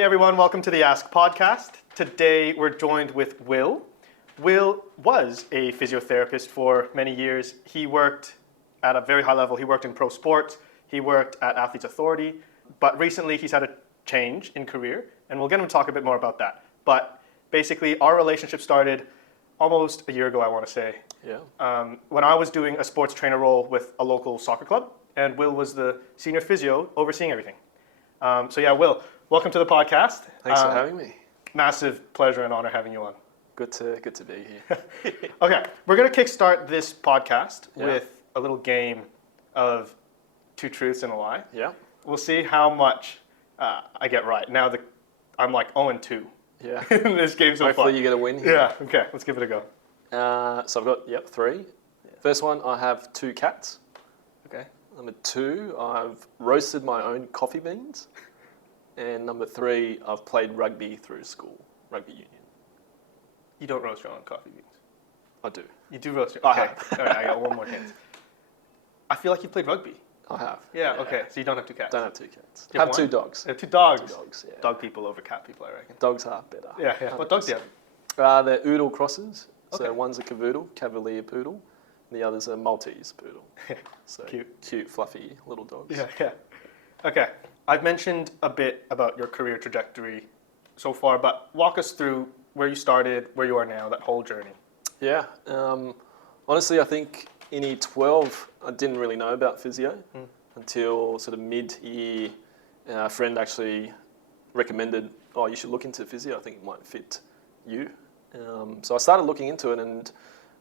Hey everyone, welcome to the Ask Podcast. Today we're joined with Will. Will was a physiotherapist for many years. He worked at a very high level. He worked in pro sports. He worked at Athletes Authority. But recently he's had a change in career, and we'll get him to talk a bit more about that. But basically our relationship started almost a year ago, I want to say. Yeah. When I was doing a sports trainer role with a local soccer club, and Will was the senior physio overseeing everything. Will, welcome to the podcast. Thanks for having me. Massive pleasure and honor having you on. Good to be here. Okay, we're going to kickstart this podcast with a little game of two truths and a lie. Yeah. We'll see how much I get right. Now I'm like 0-2 Yeah. in this game so far. Hopefully you get a win here. Yeah, okay, let's give it a go. So I've got, 3. Yeah. First one, I have 2 cats. Okay. Number 2, I've roasted my own coffee beans. And number 3, I've played rugby through school, rugby union. You don't roast your own coffee beans? I do. You do roast your I okay. have. All right, I got one more hint. I feel like you played rugby. I have. Yeah, okay, so you don't have 2 cats. Don't have 2 cats. You Have have 2 one? dogs. You have 2 dogs. 2 dogs, yeah. Dog people over cat people, I reckon. Dogs are better. Yeah. What dogs do you have? They're Oodle crosses. Okay. So one's a Cavalier poodle, and the other's a Maltese poodle. So cute, fluffy little dogs. Yeah. Okay, I've mentioned a bit about your career trajectory so far, but walk us through where you started, where you are now, that whole journey. Yeah. Honestly, I think in year 12, I didn't really know about physio until sort of mid-year. A friend actually recommended, you should look into physio. I think it might fit you. So I started looking into it, and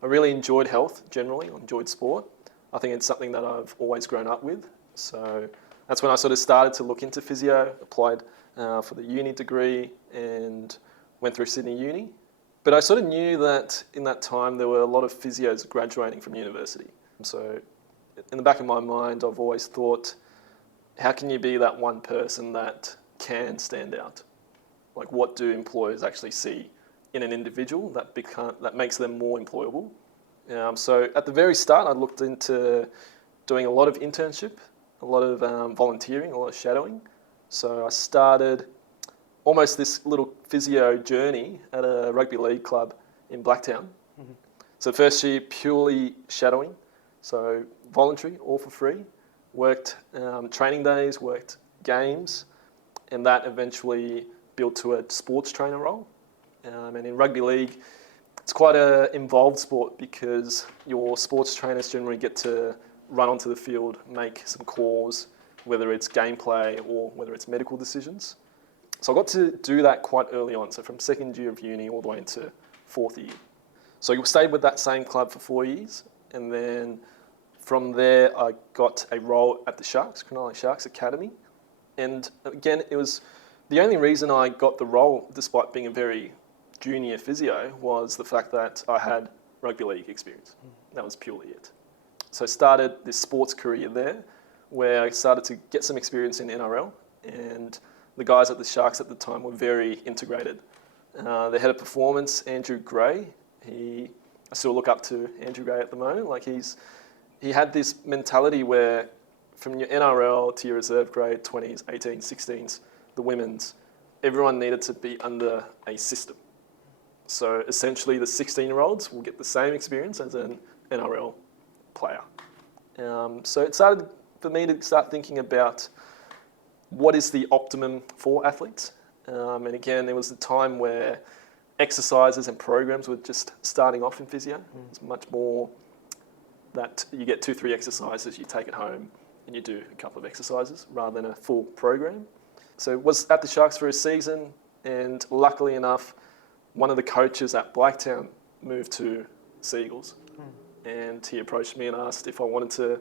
I really enjoyed health generally. I enjoyed sport. I think it's something that I've always grown up with. So that's when I sort of started to look into physio, applied for the uni degree and went through Sydney Uni. But I sort of knew that in that time there were a lot of physios graduating from university. So in the back of my mind, I've always thought, how can you be that one person that can stand out? Like, what do employers actually see in an individual that makes them more employable? So at the very start, I looked into doing a lot of internship, a lot of volunteering, a lot of shadowing. So I started almost this little physio journey at a rugby league club in Blacktown. Mm-hmm. So first year, purely shadowing. So voluntary, all for free. Worked training days, worked games, and that eventually built to a sports trainer role. And in rugby league, it's quite an involved sport because your sports trainers generally get to run onto the field, make some calls, whether it's gameplay or whether it's medical decisions. So I got to do that quite early on, so from second year of uni all the way into 4th year. So I stayed with that same club for 4 years, and then from there I got a role at the Cronulla Sharks Academy. And again, it was the only reason I got the role, despite being a very junior physio, was the fact that I had rugby league experience. That was purely it. So I started this sports career there, where I started to get some experience in NRL, and the guys at the Sharks at the time were very integrated. The head of performance, Andrew Gray, I still look up to Andrew Gray at the moment. Like he had this mentality where from your NRL to your reserve grade, 20s, 18s, 16s, the women's, everyone needed to be under a system. So essentially the 16-year-olds will get the same experience as an NRL player. So it started for me to start thinking about what is the optimum for athletes. And again, there was a time where exercises and programs were just starting off in physio. It's much more that you get 2-3 exercises, you take it home and you do a couple of exercises rather than a full program. So was at the Sharks for a season, and luckily enough, one of the coaches at Blacktown moved to Seagulls. And he approached me and asked if I wanted to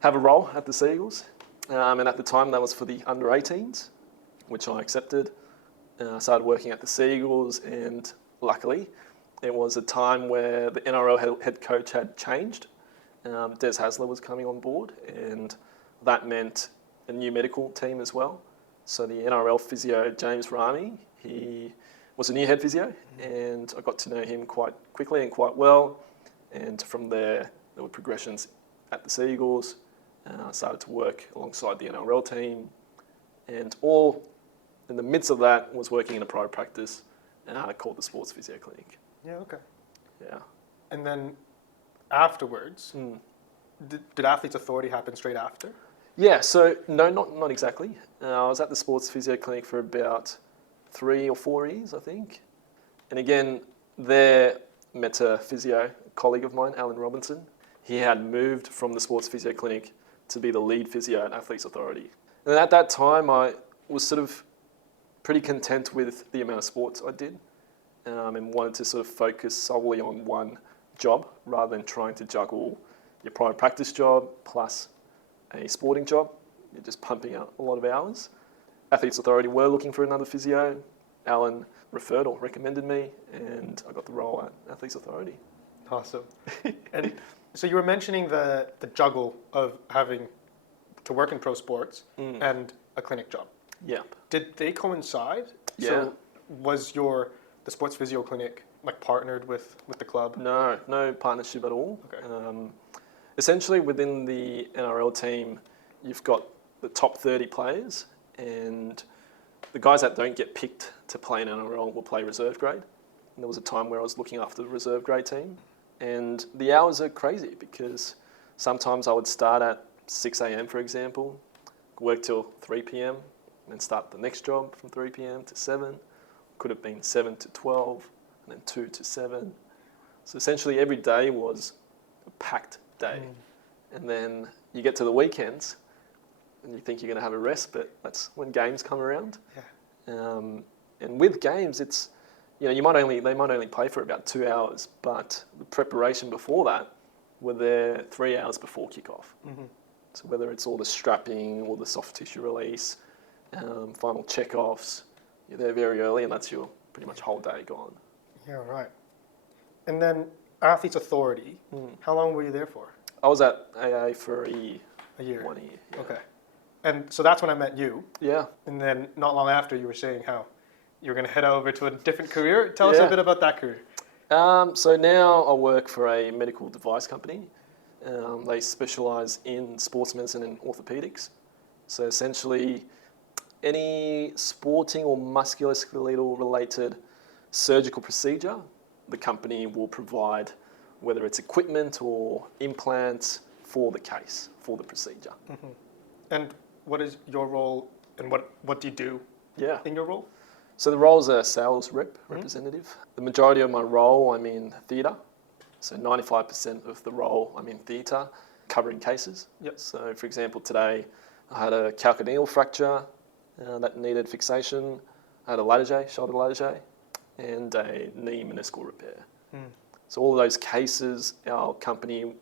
have a role at the Seagulls. And at the time that was for the under 18s, which I accepted. I started working at the Seagulls, and luckily it was a time where the NRL head coach had changed. Des Hasler was coming on board, and that meant a new medical team as well. So the NRL physio, James Rami, he was a new head physio, and I got to know him quite quickly and quite well. And from there were progressions at the Seagulls. I started to work alongside the NRL team, and all in the midst of that, was working in a private practice called the Sports Physio Clinic. Yeah, okay. Yeah. And then afterwards, did Athletes Authority happen straight after? Yeah, so no, not exactly. I was at the Sports Physio Clinic for about 3 or 4 years, I think. And again, there met a physio colleague of mine, Alan Robinson. He had moved from the Sports Physio Clinic to be the lead physio at Athletes Authority. And at that time, I was sort of pretty content with the amount of sports I did, and wanted to sort of focus solely on one job rather than trying to juggle your private practice job plus a sporting job. You're just pumping out a lot of hours. Athletes Authority were looking for another physio. Alan referred or recommended me, and I got the role at Athletes Authority. Awesome. And so you were mentioning the juggle of having to work in pro sports and a clinic job. Yeah. Did they coincide? Yeah. So was the sports physio clinic like partnered with the club? No partnership at all. Okay. Essentially, within the NRL team, you've got the top 30 players, and the guys that don't get picked to play in NRL will play reserve grade. And there was a time where I was looking after the reserve grade team, and the hours are crazy because sometimes I would start at 6 a.m, for example, work till 3 p.m, and then start the next job from 3 p.m. to 7. Could have been 7 to 12, and then 2 to 7. So essentially every day was a packed day. And then you get to the weekends and you think you're going to have a rest, but that's when games come around. Yeah. And with games, it's, they might only play for about 2 hours, but the preparation before that were there 3 hours before kickoff. So whether it's all the strapping or the soft tissue release, final checkoffs, you're there very early, and that's your pretty much whole day gone. Yeah, right. And then Athletes Authority, how long were you there for? I was at AA for a year. 1 year. Yeah. Okay. And so that's when I met you. Yeah. And then not long after, you were saying how you were going to head over to a different career. Tell us a bit about that career. So now I work for a medical device company. They specialise in sports medicine and orthopaedics. So essentially, any sporting or musculoskeletal related surgical procedure, the company will provide, whether it's equipment or implants for the case, for the procedure. And what is your role, and what do you do in your role? So the role is a sales representative. The majority of my role, I'm in theatre. So 95% of the role, I'm in theatre, covering cases. Yep. So for example, today I had a calcaneal fracture that needed fixation. I had a lattice, shoulder lattice, and a knee meniscal repair. So all of those cases, our company will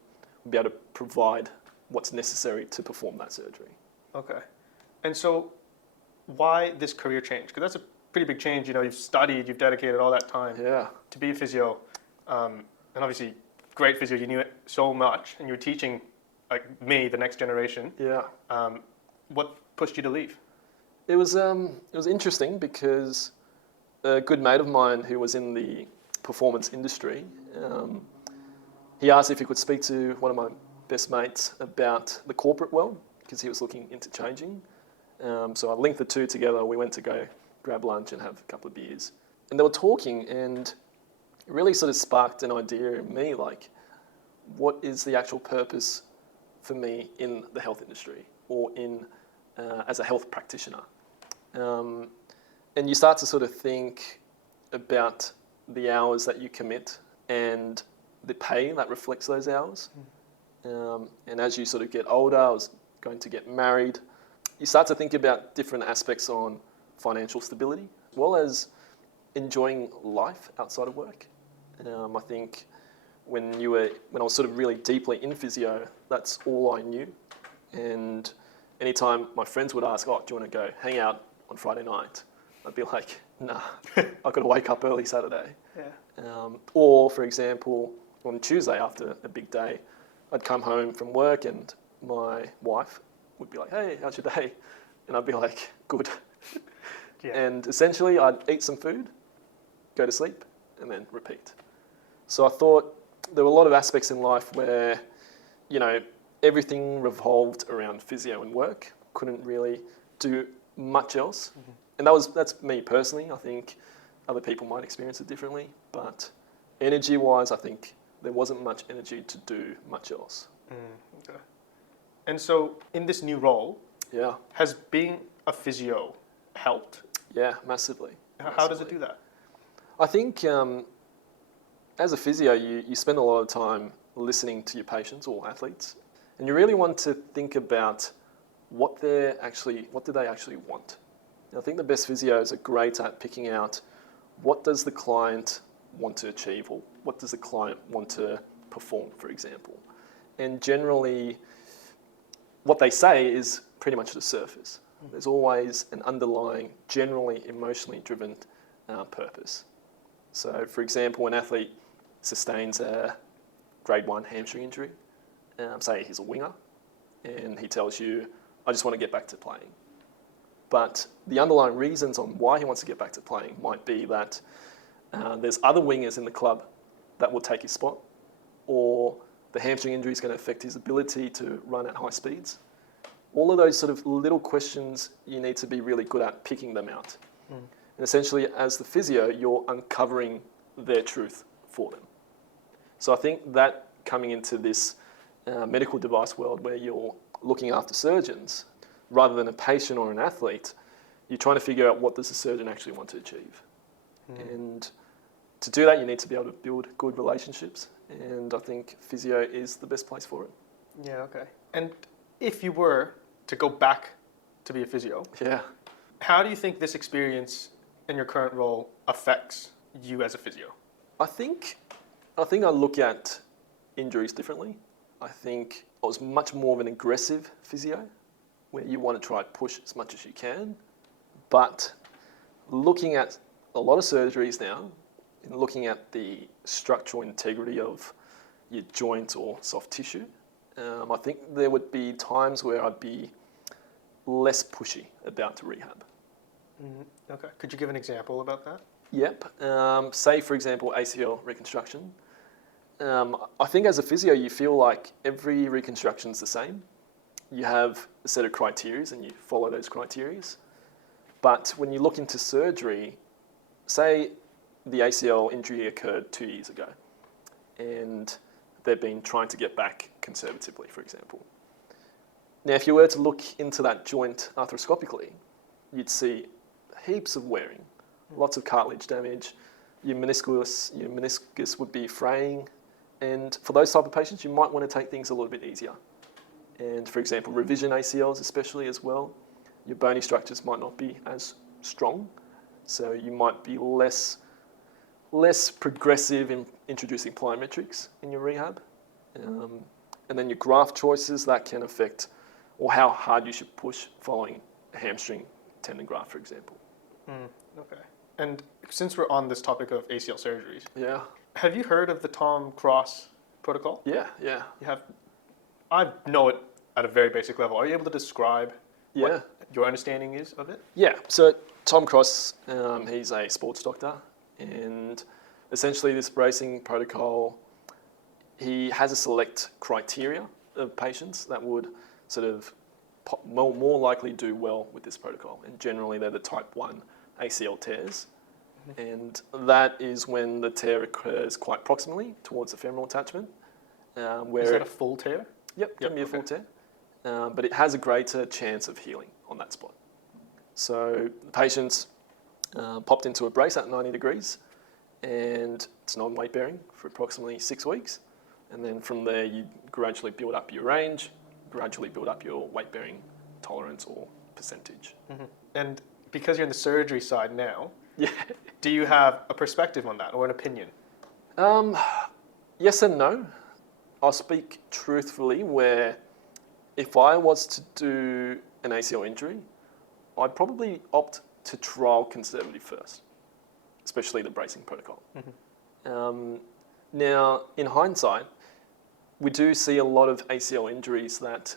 be able to provide what's necessary to perform that surgery. Okay. And so why this career change? Because that's a pretty big change. You've studied, you've dedicated all that time to be a physio. And obviously, great physio, you knew it so much, and you were teaching like me, the next generation. Yeah. What pushed you to leave? It was interesting because a good mate of mine who was in the performance industry, he asked if he could speak to one of my best mates about the corporate world because he was looking into changing. So I linked the two together. We went to go grab lunch and have a couple of beers. And they were talking, and it really sort of sparked an idea in me, like, what is the actual purpose for me in the health industry or in as a health practitioner? And you start to sort of think about the hours that you commit and the pay that reflects those hours. And as you sort of get older, I was going to get married, you start to think about different aspects on financial stability, as well as enjoying life outside of work. I think when I was sort of really deeply in physio, that's all I knew. And anytime my friends would ask, "Oh, do you want to go hang out on Friday night?" I'd be like, "Nah, I've got to wake up early Saturday." Or, for example, on Tuesday after a big day, I'd come home from work and my wife would be like, "Hey, how's your day?" And I'd be like, "Good." And essentially, I'd eat some food, go to sleep, and then repeat. So I thought there were a lot of aspects in life where, everything revolved around physio and work. Couldn't really do much else. and that's me personally. I think other people might experience it differently, but energy-wise, I think there wasn't much energy to do much else. Okay. And so in this new role, Yeah, has being a physio helped? yeah, massively. How does it do that? I think as a physio, you spend a lot of time listening to your patients or athletes, and you really want to think about what do they actually want. And I think the best physios are great at picking out what does the client want to achieve, or what does the client want to perform, for example. And generally, what they say is pretty much the surface. There's always an underlying, generally emotionally driven purpose. So, for example, an athlete sustains a grade 1 hamstring injury, say he's a winger, and he tells you, I just want to get back to playing. But the underlying reasons on why he wants to get back to playing might be that there's other wingers in the club that will take his spot, or the hamstring injury is going to affect his ability to run at high speeds. All of those sort of little questions, you need to be really good at picking them out. And essentially, as the physio, you're uncovering their truth for them. So I think that coming into this medical device world where you're looking after surgeons, rather than a patient or an athlete, you're trying to figure out what does the surgeon actually want to achieve. And to do that, you need to be able to build good relationships. And I think physio is the best place for it. Yeah, okay. And if you were to go back to be a physio, Yeah. how do you think this experience in your current role affects you as a physio? I think I look at injuries differently. I think I was much more of an aggressive physio, where you want to try and push as much as you can. But looking at a lot of surgeries now, and looking at the structural integrity of your joint or soft tissue, I think there would be times where I'd be less pushy about the rehab. Okay. Could you give an example about that? Yep. Say, for example, ACL reconstruction. I think as a physio, you feel like every reconstruction is the same. You have a set of criteria and you follow those criteria. But when you look into surgery, say the ACL injury occurred 2 years ago and they've been trying to get back conservatively, for example. Now, if you were to look into that joint arthroscopically, you'd see heaps of wearing, lots of cartilage damage, your meniscus would be fraying, and for those type of patients, you might want to take things a little bit easier. And for example, revision ACLs especially as well, your bony structures might not be as strong, so you might be less progressive in introducing plyometrics in your rehab. And then your graft choices, that can affect, or how hard you should push following a hamstring tendon graft, for example. Okay. And since we're on this topic of ACL surgeries, Yeah. have you heard of the Tom Cross protocol? Yeah. You have. I know it at a very basic level. Are you able to describe what your understanding is of it? Yeah. So Tom Cross, he's a sports doctor, and essentially this bracing protocol, he has a select criteria of patients that would sort of more likely do well with this protocol. And generally they're the type 1 ACL tears. And that is when the tear occurs quite proximally towards the femoral attachment. Where Is that a full tear? Yep, can be a full tear. But it has a greater chance of healing on that spot. So the patient's popped into a brace at 90 degrees, and it's non-weight bearing for approximately 6 weeks. And then from there, you gradually build up your range, gradually build up your weight bearing tolerance or percentage. And because you're in the surgery side now, Yeah. do you have a perspective on that or an opinion? Yes and no. I'll speak truthfully, where if I was to do an ACL injury, I'd probably opt to trial conservative first, especially the bracing protocol. Now, in hindsight, we do see a lot of ACL injuries that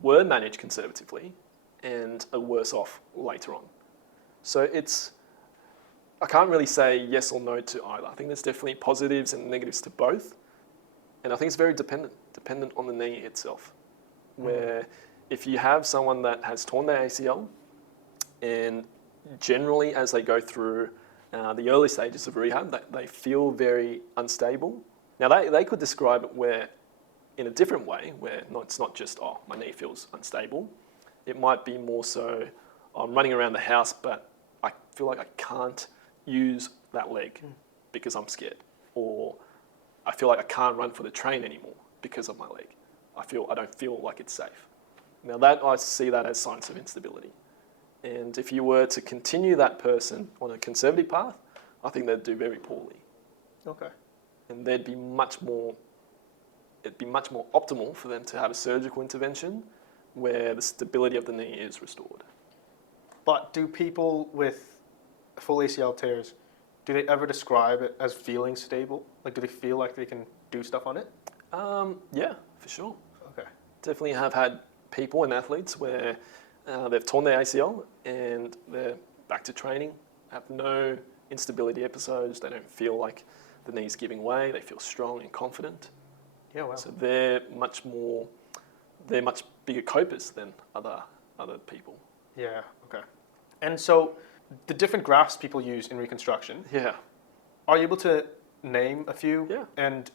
were managed conservatively and are worse off later on. So I can't really say yes or no to either. I think there's definitely positives and negatives to both. And I think it's very dependent on the knee itself, where if you have someone that has torn their ACL and generally, as they go through the early stages of rehab, they feel very unstable. Now, they could describe it where, in a different way, where it's not just, oh, my knee feels unstable. It might be more so, I'm running around the house, but I feel like I can't use that leg because I'm scared. Or I feel like I can't run for the train anymore because of my leg. I don't feel like it's safe. Now I see that as signs of instability. And if you were to continue that person on a conservative path, I think they'd do very poorly. Okay. And it'd be much more optimal for them to have a surgical intervention where the stability of the knee is restored. But do people with full ACL tears, do they ever describe it as feeling stable? Like, do they feel like they can do stuff on it? Yeah, for sure. Okay. Definitely have had people and athletes where they've torn their ACL and they're back to training, have no instability episodes, they don't feel like the knee's giving way, they feel strong and confident. Yeah, wow. So they're much bigger copers than other people. Yeah, okay. And so the different grafts people use in reconstruction, Yeah. are you able to name a few? Yeah. And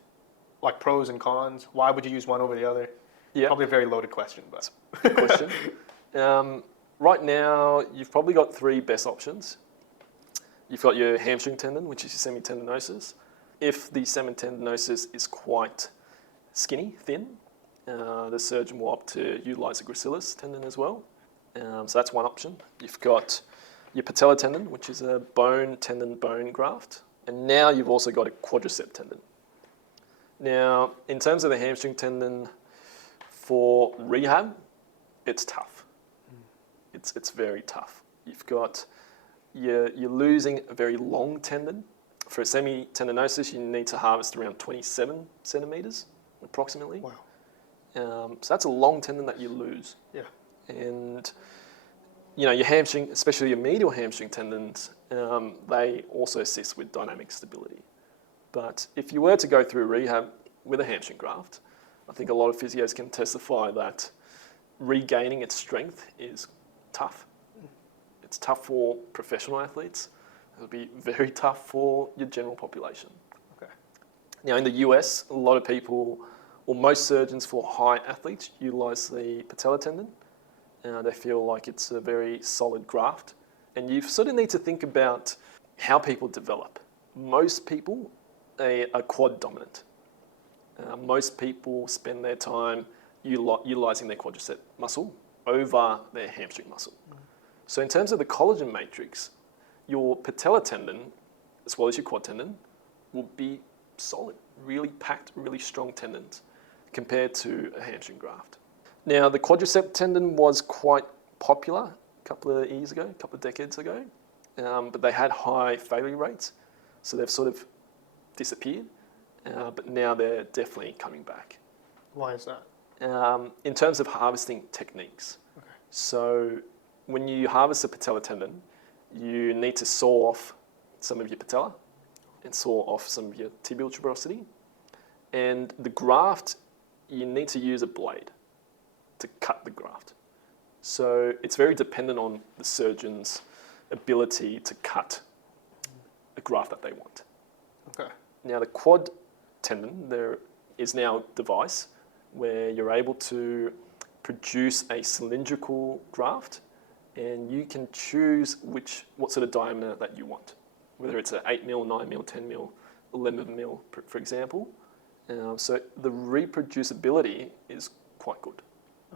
like pros and cons? Why would you use one over the other? Yeah. Probably a very loaded question, but. Good question. Right now, you've probably got three best options. You've got your hamstring tendon, which is your semitendinosus. If the semitendinosus is quite skinny, thin, the surgeon will opt to utilize a gracilis tendon as well. So that's one option. You've got your patella tendon, which is a bone-tendon-bone graft. And now you've also got a quadricep tendon. Now, in terms of the hamstring tendon, for rehab, it's tough. It's very tough. You're losing a very long tendon. For a semitendinosus, you need to harvest around 27 centimeters, approximately. Wow. So that's a long tendon that you lose. Yeah. And your hamstring, especially your medial hamstring tendons, they also assist with dynamic stability. But if you were to go through rehab with a hamstring graft, I think a lot of physios can testify that regaining its strength is tough. It's tough for professional athletes. It'll be very tough for your general population. Okay. Now, in the US, a lot of people, or most surgeons for high athletes, utilize the patella tendon. They feel like it's a very solid graft. And you sort of need to think about how people develop. Most people are quad dominant. Most people spend their time utilizing their quadricep muscle over their hamstring muscle. So in terms of the collagen matrix, your patella tendon, as well as your quad tendon, will be solid, really packed, really strong tendons compared to a hamstring graft. Now, the quadricep tendon was quite popular a couple of years ago, a couple of decades ago, but they had high failure rates, so they've sort of disappeared, but now they're definitely coming back. Why is that? In terms of harvesting techniques. Okay. So when you harvest a patella tendon, you need to saw off some of your patella and saw off some of your tibial tuberosity. And the graft, you need to use a blade to cut the graft. So it's very dependent on the surgeon's ability to cut a graft that they want. Okay. Now, the quad tendon, there is now a device where you're able to produce a cylindrical graft, and you can choose what sort of diameter that you want, whether it's an 8 mil, 9 mil, 10 mil, 11 mil, for example. So the reproducibility is quite good.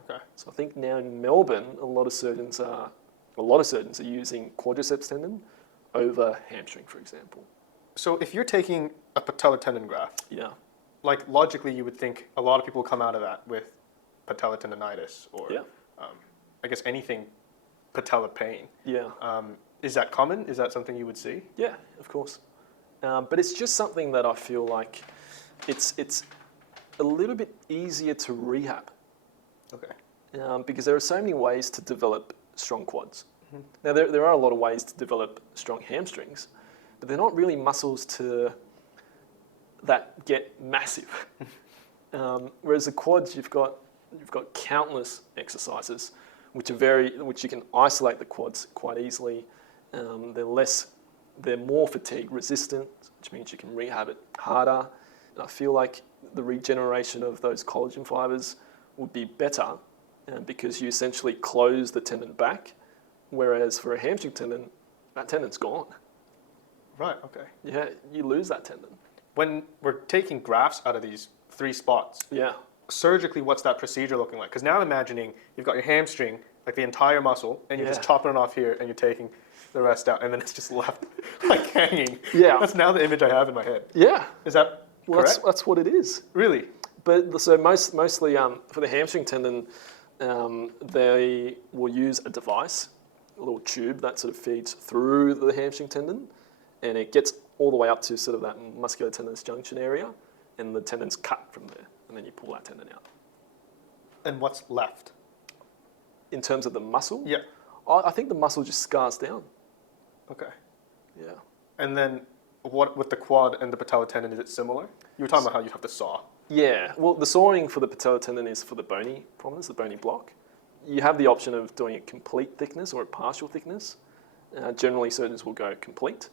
Okay. So I think now in Melbourne, a lot of surgeons are using quadriceps tendon over hamstring, for example. So if you're taking a patella tendon graft, Yeah. like logically you would think a lot of people come out of that with patella tendonitis or Yeah. I guess anything patella pain. Yeah. Is that common? Is that something you would see? Yeah, of course. But it's just something that I feel like it's a little bit easier to rehab. Okay. Because there are so many ways to develop strong quads. Mm-hmm. Now, there are a lot of ways to develop strong hamstrings, but they're not really muscles that get massive. Whereas the quads, you've got countless exercises which you can isolate the quads quite easily They're more fatigue resistant, which means you can rehab it harder. And I feel like the regeneration of those collagen fibers would be better because you essentially close the tendon back, whereas for a hamstring tendon, that tendon's gone. Right, okay. Yeah, you lose that tendon. When we're taking grafts out of these 3 spots, Yeah. surgically, what's that procedure looking like? Because now I'm imagining you've got your hamstring, like the entire muscle, and you're just Yeah. chopping it off here, and you're taking the rest out, and then it's just left like hanging. Yeah. That's now the image I have in my head. Yeah. Is that Well, correct? that's what it is. Really? But so mostly for the hamstring tendon, they will use a device, a little tube that sort of feeds through the hamstring tendon, and it gets all the way up to sort of that musculotendinous junction area, and the tendon's cut from there, and then you pull that tendon out. And what's left? In terms of the muscle, Yeah. I think the muscle just scars down. Okay. Yeah. And then what with the quad and the patella tendon, is it similar? You were talking about how you'd have to saw. Yeah, well, the sawing for the patella tendon is for the bony prominence, the bony block. You have the option of doing a complete thickness or a partial thickness. Generally, surgeons will go complete.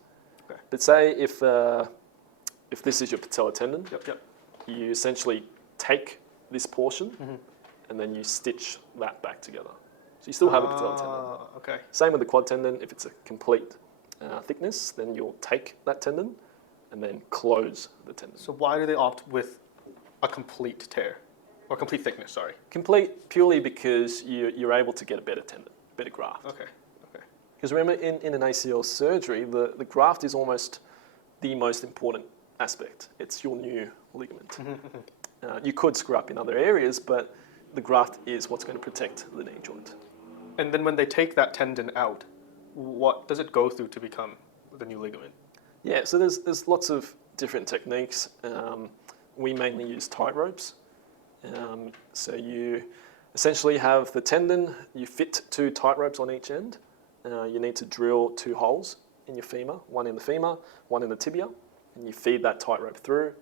Okay. But say if this is your patella tendon, Yep. you essentially take this portion and then you stitch that back together. So you still have a patella tendon. Okay. Same with the quad tendon. If it's a complete thickness, then you'll take that tendon and then close the tendon. So why do they opt with a complete tear? Or complete thickness, sorry. Complete purely because you're able to get a better tendon, better graft. Okay. Because remember, in an ACL surgery, the graft is almost the most important aspect. It's your new ligament. You could screw up in other areas, but the graft is what's going to protect the knee joint. And then when they take that tendon out, what does it go through to become the new ligament? Yeah, so there's lots of different techniques. We mainly use tight ropes. So you essentially have the tendon, you fit 2 tight ropes on each end. You need to drill 2 holes in your femur, one in the femur, one in the tibia, and you feed that tight rope through,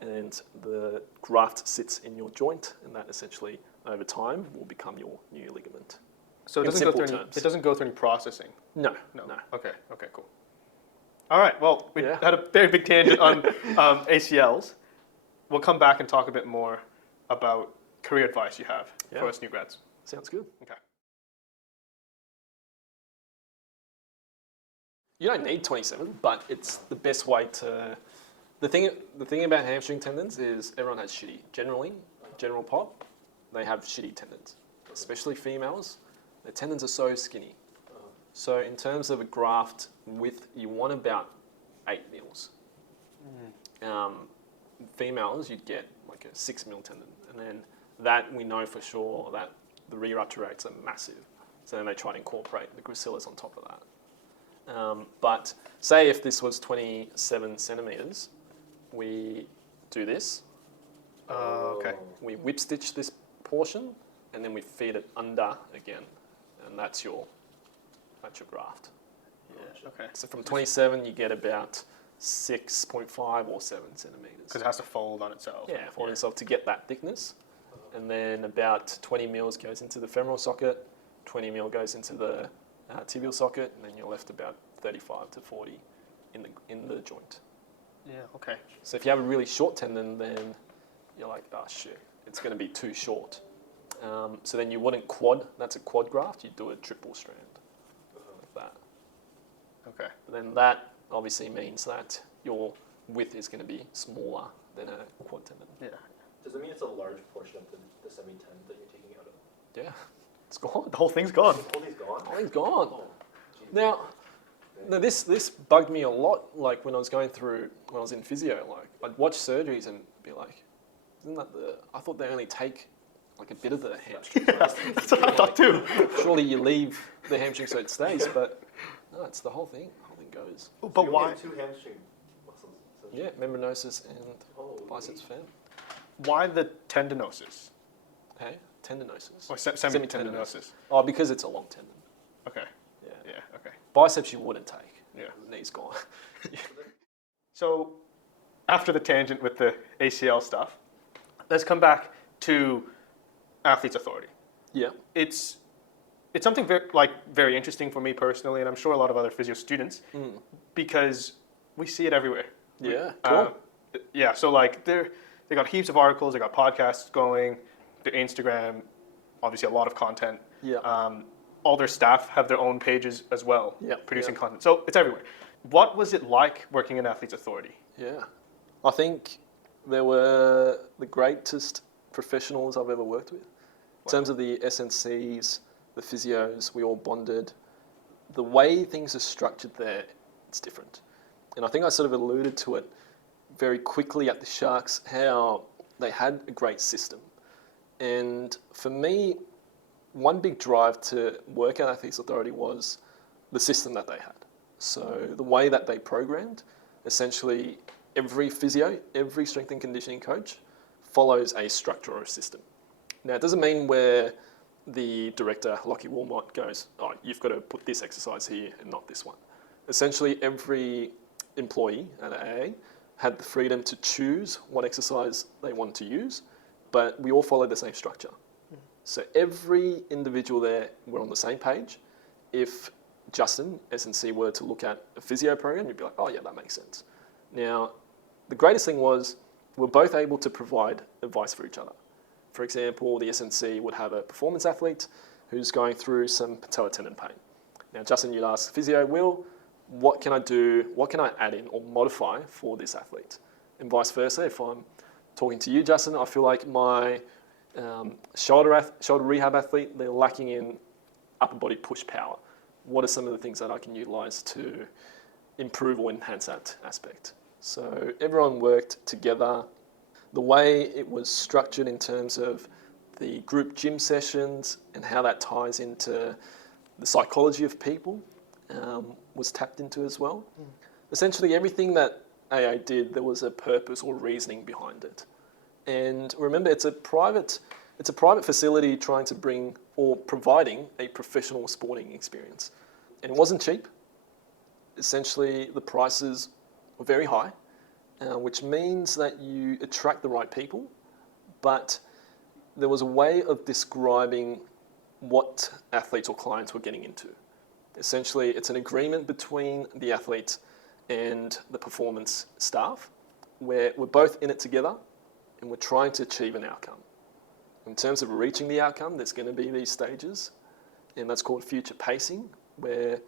and the graft sits in your joint, and that essentially, over time, will become your new ligament. So it In doesn't go simple through any, terms. it doesn't go through any processing. No. Okay, cool. All right, well, we Yeah. had a very big tangent on ACLs. We'll come back and talk a bit more about career advice you have Yeah. for us new grads. Sounds good. Okay. You don't need 27, but it's the best way to. The thing about hamstring tendons is everyone has general pop, they have shitty tendons, especially females. Their tendons are so skinny. So in terms of a graft width, you want about 8 mils. Females, you'd get like a 6 mil tendon, and then that we know for sure that the re-rupture rates are massive. So then they try to incorporate the gracilis on top of that. But say if this was 27 centimeters, we do this. Okay. We whip stitch this portion, and then we feed it under again, and that's your graft. Yeah. Okay. So from 27, you get about 6.5 or 7 centimeters. Because it has to fold on itself. Yeah, fold itself to get that thickness, and then about 20 mils goes into the femoral socket, 20 mil goes into the tibial socket, and then you're left about 35 to 40 in the joint. Yeah. Okay. So if you have a really short tendon, then you're like, oh shit, it's going to be too short. So then you wouldn't quad. That's a quad graft. You do a triple strand like that. Okay. But then that obviously means that your width is going to be smaller than a quad tendon. Yeah. Does it mean it's a large portion of the semi-10 that you're taking out of? Yeah, it's gone. The whole thing's gone. The whole thing's gone? Oh, it's gone. Oh, geez. Now, this bugged me a lot. Like when I was in physio, like I'd watch surgeries and be like, isn't that I thought they only take like a bit of the hamstring. That's what I thought too. Surely you leave the hamstring so it stays, but no, it's the whole thing. The whole thing goes. But So you only why? have 2 hamstring muscles. Yeah, membranosus and Oh, biceps fem. Why the tendinosis Hey, tendinosis. or semitendinosis? Oh, because it's a long tendon. Okay. Yeah. Yeah. Okay. Biceps you wouldn't take. Yeah. The knee's gone. So, after the tangent with the ACL stuff, let's come back to athlete's authority. Yeah. It's it's something very interesting for me personally, and I'm sure a lot of other physio students, because we see it everywhere. Yeah, cool. Yeah, so like they got heaps of articles, they got podcasts going, their Instagram, obviously a lot of content. Yeah. All their staff have their own pages as well, Yeah, producing yeah. content. So it's everywhere. What was it like working in Athletes Authority? Yeah. I think they were the greatest professionals I've ever worked with. In terms of the SNCs, the physios, we all bonded. The way things are structured there, it's different. And I think I sort of alluded to it very quickly at the Sharks, how they had a great system. And for me, one big drive to work at Athletes Authority was the system that they had. So the way that they programmed, essentially every physio, every strength and conditioning coach follows a structure or a system. Now, it doesn't mean where the director, Lockie Wilmot, goes, oh, you've got to put this exercise here and not this one. Essentially, every employee at AA had the freedom to choose what exercise they wanted to use, but we all followed the same structure. So every individual there were on the same page. If Justin, S&C, were to look at a physio program, you'd be like, oh yeah, that makes sense. Now, the greatest thing was we're both able to provide advice for each other. For example, the S&C would have a performance athlete who's going through some patellar tendon pain. Now, Justin, you'd ask physio, Will, what can I do, what can I add in or modify for this athlete? And vice versa, if I'm talking to you, Justin, I feel like my shoulder rehab athlete, they're lacking in upper body push power. What are some of the things that I can utilize to improve or enhance that aspect? So everyone worked together. The way it was structured in terms of the group gym sessions and how that ties into the psychology of people was tapped into as well. Essentially everything that AA did, there was a purpose or reasoning behind it. And remember, it's a private facility trying to bring or providing a professional sporting experience. And it wasn't cheap. Essentially, the prices were very high, which means that you attract the right people, but there was a way of describing what athletes or clients were getting into. Essentially, it's an agreement between the athlete and the performance staff, where we're both in it together and we're trying to achieve an outcome. In terms of reaching the outcome, there's going to be these stages, and that's called future pacing, where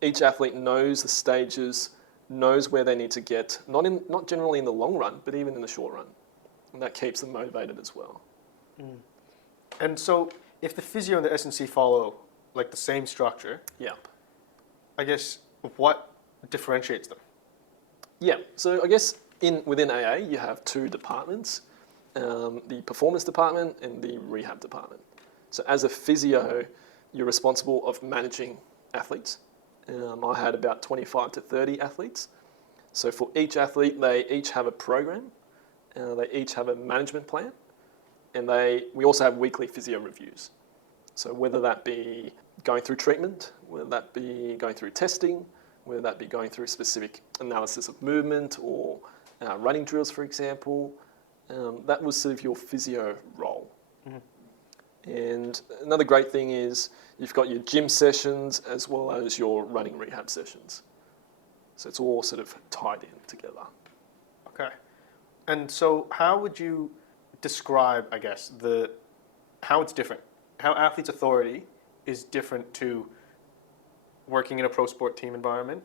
each athlete knows the stages, knows where they need to get, not generally in the long run, but even in the short run. And that keeps them motivated as well. And so if the physio and the S&C follow like the same structure, Yep. I guess what differentiates them? Yeah, so I guess within AA you have two departments, the performance department and the rehab department. So as a physio, you're responsible of managing athletes. I had about 25 to 30 athletes. So for each athlete, they each have a program, they each have a management plan, and we also have weekly physio reviews. So whether that be going through treatment, whether that be going through testing, whether that be going through specific analysis of movement or running drills, for example, that was sort of your physio role. And another great thing is you've got your gym sessions as well as your running rehab sessions. So it's all sort of tied in together. Okay. And so how would you describe, I guess, how it's different? How Athletes Authority is different to working in a pro sport team environment?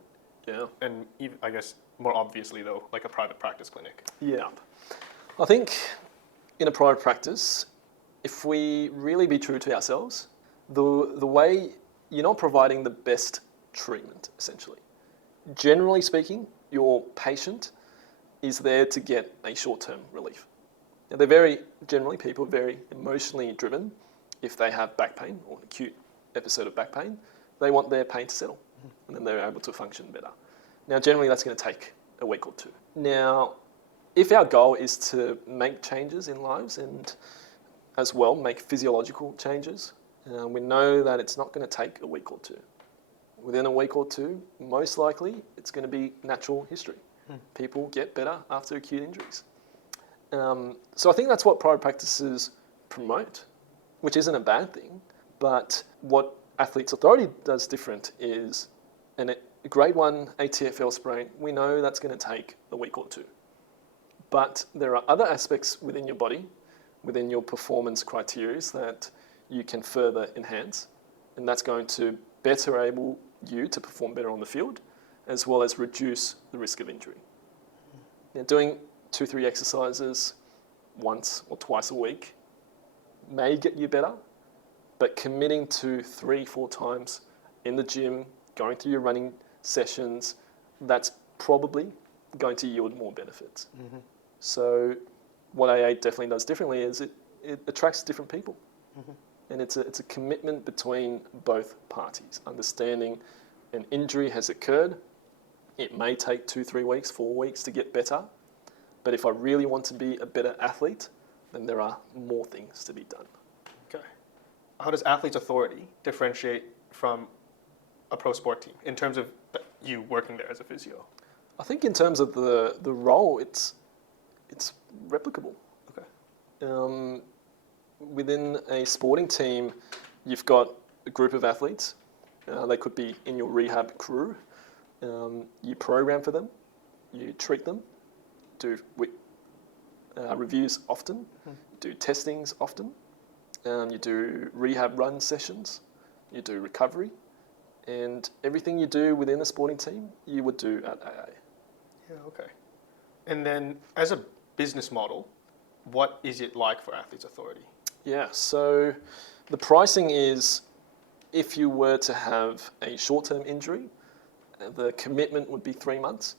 Yeah. And even, I guess, more obviously though, like a private practice clinic. Yeah. I think in a private practice, if we really be true to ourselves, the way you're not providing the best treatment, essentially. Generally speaking, your patient is there to get a short-term relief. Now, people are very emotionally driven. If they have back pain or an acute episode of back pain, they want their pain to settle and then they're able to function better. Now, generally that's going to take a week or two. Now, if our goal is to make changes in lives and as well make physiological changes, we know that it's not going to take a week or two. Within a week or two, most likely it's going to be natural history. People get better after acute injuries. So I think that's what private practices promote, which isn't a bad thing, but what Athletes Authority does different is a grade 1 ATFL sprain, we know that's going to take a week or two. But there are other aspects within your body, within your performance criteria that you can further enhance, and that's going to better enable you to perform better on the field, as well as reduce the risk of injury. Now, doing 2-3 exercises once or twice a week may get you better, but committing to 3-4 times in the gym, going through your running sessions, that's probably going to yield more benefits. Mm-hmm. So what AA definitely does differently is it attracts different people. Mm-hmm. And it's a commitment between both parties, understanding an injury has occurred. It may take 2-3 weeks, 4 weeks to get better. But if I really want to be a better athlete, then there are more things to be done. Okay. How does Athletes Authority differentiate from a pro sport team in terms of you working there as a physio? I think in terms of the role, it's replicable. Okay. Within a sporting team, you've got a group of athletes. They could be in your rehab crew. You program for them. You treat them. Do reviews often. Do testings often. You do rehab run sessions. You do recovery. And everything you do within a sporting team, you would do at AA. Yeah, okay. And then as a business model, what is it like for Athletes Authority? Yeah, so the pricing is if you were to have a short-term injury, the commitment would be 3 months.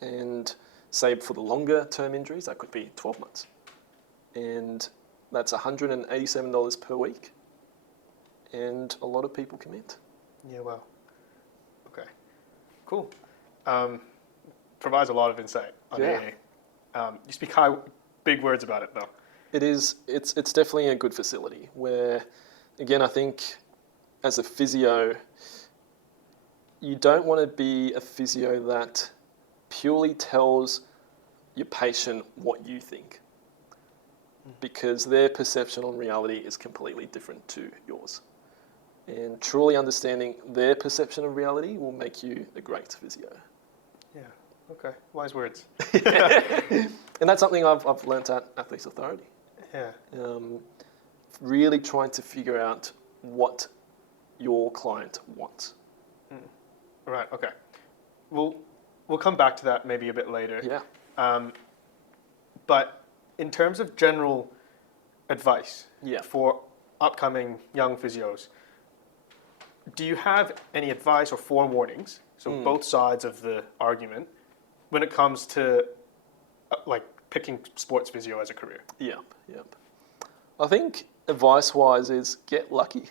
And say for the longer-term injuries, that could be 12 months. And that's $187 per week. And a lot of people commit. Yeah, wow. Okay, cool. Provides a lot of insight on AA. You speak big words about it, though. It is. It's definitely a good facility where, again, I think as a physio, you don't want to be a physio that purely tells your patient what you think, because their perception on reality is completely different to yours. And truly understanding their perception of reality will make you a great physio. Yeah, okay. Wise words. And that's something I've learnt at Athletes Authority. Yeah. Really trying to figure out what your client wants. Right, okay. We'll come back to that maybe a bit later. Yeah. But in terms of general advice for upcoming young physios, do you have any advice or forewarnings, so both sides of the argument, when it comes to picking sports physio as a career? Yep. I think advice-wise is get lucky.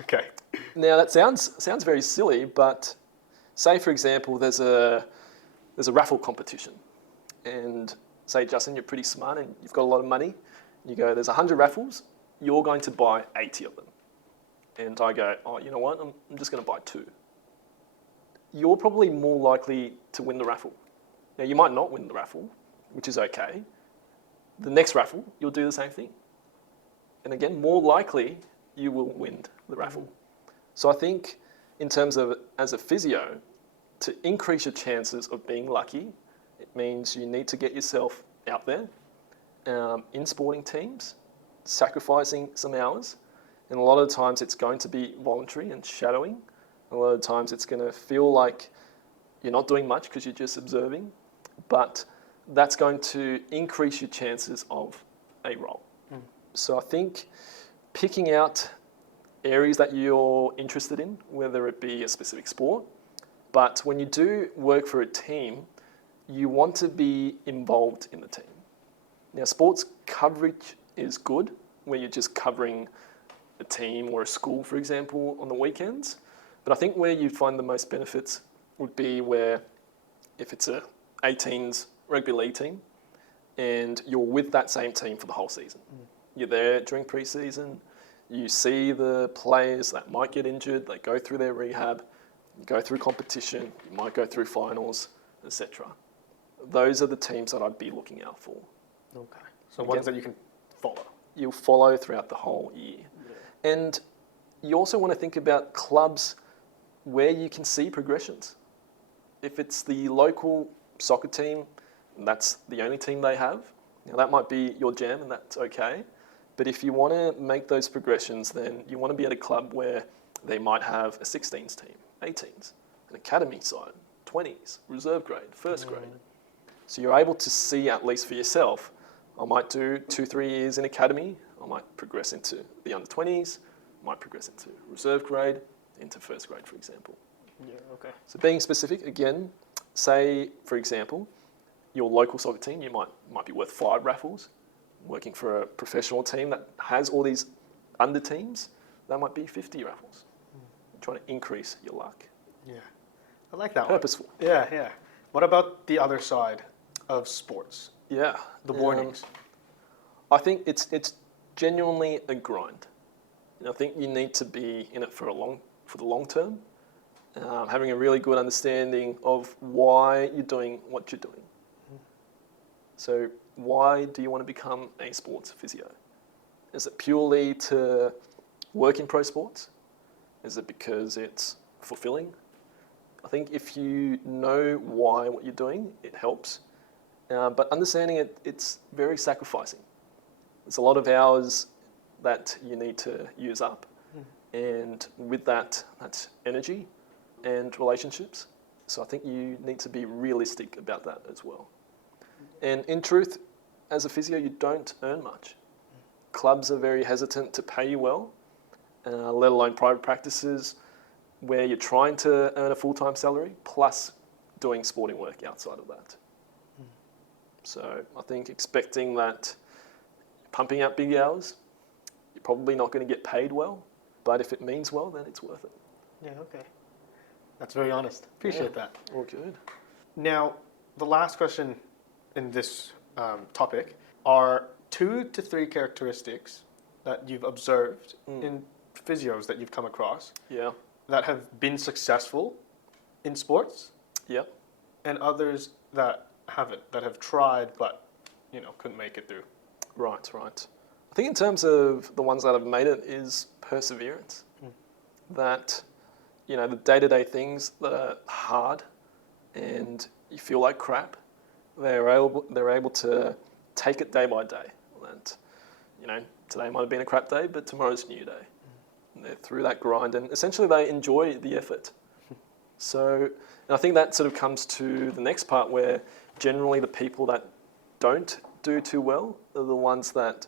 Okay. Now that sounds very silly, but say for example there's a raffle competition, and say Justin, you're pretty smart and you've got a lot of money. You go, there's 100 raffles, you're going to buy 80 of them. And I go, oh, you know what? I'm just going to buy 2. You're probably more likely to win the raffle. Now, you might not win the raffle, which is okay. The next raffle, you'll do the same thing. And again, more likely, you will win the raffle. So I think in terms of, as a physio, to increase your chances of being lucky, it means you need to get yourself out there in sporting teams, sacrificing some hours. And a lot of the times it's going to be voluntary and shadowing. A lot of the times it's going to feel like you're not doing much because you're just observing, but that's going to increase your chances of a role. So I think picking out areas that you're interested in, whether it be a specific sport, but when you do work for a team, you want to be involved in the team. Now, sports coverage is good, where you're just covering a team or a school, for example, on the weekends. But I think where you'd find the most benefits would be where if it's a 18s rugby league team and you're with that same team for the whole season. You're there during pre-season, you see the players that might get injured, they go through their rehab, go through competition, you might go through finals, etc. Those are the teams that I'd be looking out for. Okay. So ones that you can follow. You'll follow throughout the whole year. Yeah. And you also want to think about clubs where you can see progressions. If it's the local soccer team, and that's the only team they have, that might be your jam and that's okay. But if you want to make those progressions, then you want to be at a club where they might have a 16s team, 18s, an academy side, 20s, reserve grade, first grade. So you're able to see, at least for yourself, I might do 2-3 years in academy, I might progress into the under 20s, might progress into reserve grade, into first grade, for example. Yeah, okay. So being specific, again, say, for example, your local soccer team, you might be worth 5 raffles. Working for a professional team that has all these under teams, that might be 50 raffles. Trying to increase your luck. Yeah, I like that Purposeful. one. Yeah. What about the other side of sports? Yeah. The warnings. I think it's genuinely a grind. I think you need to be in it for the long term, having a really good understanding of why you're doing what you're doing. So why do you want to become a sports physio? Is it purely to work in pro sports? Is it because it's fulfilling? I think if you know why what you're doing, it helps. But understanding it's very sacrificing. It's a lot of hours that you need to use up. And with that, that's energy and relationships. So I think you need to be realistic about that as well. And in truth, as a physio, you don't earn much. Clubs are very hesitant to pay you well, let alone private practices where you're trying to earn a full-time salary plus doing sporting work outside of that. So I think expecting that pumping out big hours, you're probably not going to get paid well, but if it means well, then it's worth it. Yeah, okay. That's very honest. Appreciate that. All good. Now, the last question in this topic are 2 to 3 characteristics that you've observed in physios that you've come across Yeah. that have been successful in sports Yeah. and others that haven't, that have tried but couldn't make it through. Right. I think in terms of the ones that have made it is perseverance. That, the day-to-day things that are hard and you feel like crap, they're able to take it day by day. And, today might have been a crap day, but tomorrow's a new day. And they're through that grind and essentially they enjoy the effort. So, and I think that sort of comes to the next part where generally the people that don't do too well are the ones that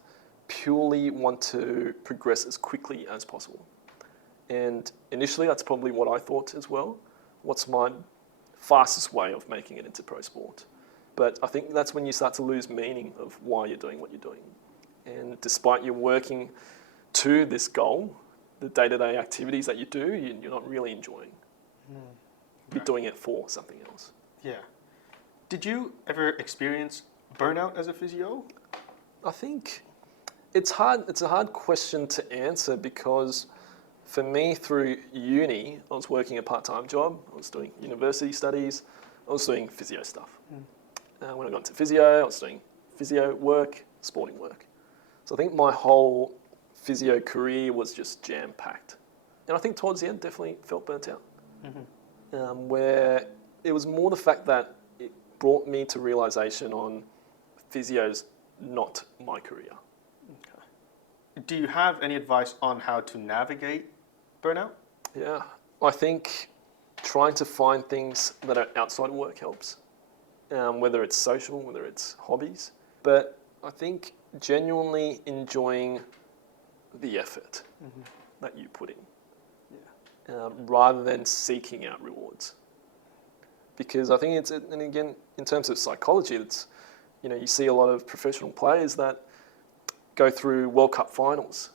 purely want to progress as quickly as possible. And initially that's probably what I thought as well. What's my fastest way of making it into pro sport? But I think that's when you start to lose meaning of why you're doing what you're doing. And despite you working to this goal, the day-to-day activities that you do, you're not really enjoying. You're doing it for something else. Yeah. Did you ever experience burnout as a physio? I think it's hard. It's a hard question to answer because for me, through uni, I was working a part-time job. I was doing university studies. I was doing physio stuff. When I got into physio, I was doing physio work, sporting work. So I think my whole physio career was just jam-packed. And I think towards the end, definitely felt burnt out. Where it was more the fact that it brought me to realization on physio's not my career. Okay. Do you have any advice on how to navigate burnout? Yeah, I think trying to find things that are outside of work helps, whether it's social, whether it's hobbies. But I think genuinely enjoying the effort that you put in, rather than seeking out rewards. Because I think it's, and again, in terms of psychology, it's, you see a lot of professional players that go through World Cup finals,